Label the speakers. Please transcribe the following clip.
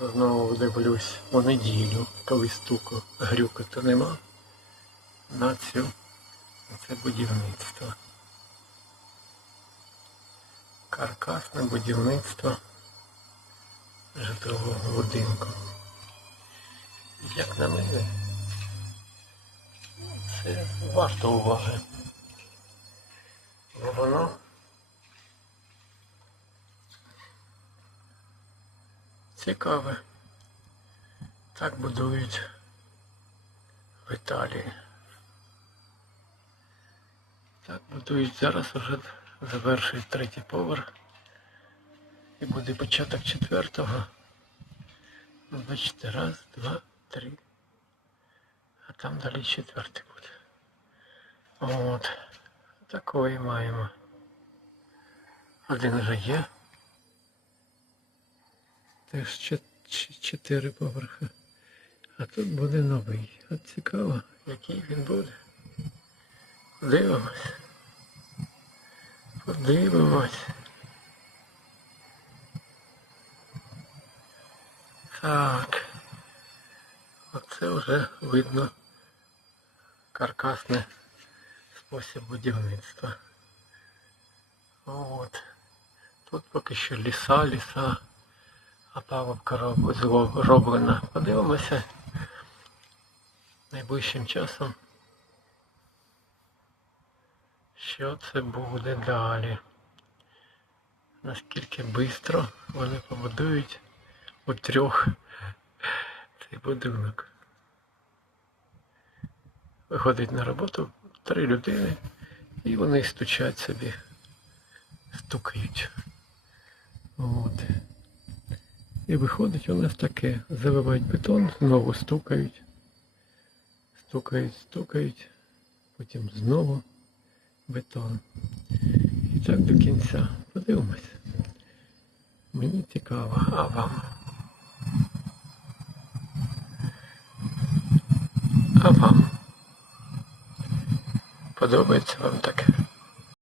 Speaker 1: Знову дивлюсь у неділю, коли стуку грюкоту нема на цю на це будівництво. Каркасне будівництво житлового будинку. Як на мене, це варто уваги. Бо воно цікаве. Так будують в Італії. Так будують зараз вже завершують третій поверх. І буде початок четвертого. Ну, Бачите, раз, два, три. А там далі четвертий буде. От. Такої маємо. Один вже є. Теж чотири поверхи. А тут буде новий. От цікаво, який він буде. Подивимось. Подивимось. Так. Оце вже видно каркасний спосіб будівництва. От. Тут поки що ліса, ліса, а паводка роб- зро- Подивимося найближчим часом, що це буде далі. Наскільки швидко вони побудують у трьох цей будинок. Виходить на роботу три людини і вони стучать собі, стукають. От. І виходить у нас таке. Заливають бетон, знову стукають. Стукають, стукають, потім знову бетон. І так до кінця. Подивимось. Мені цікаво, а вам? А вам? Подобається вам таке?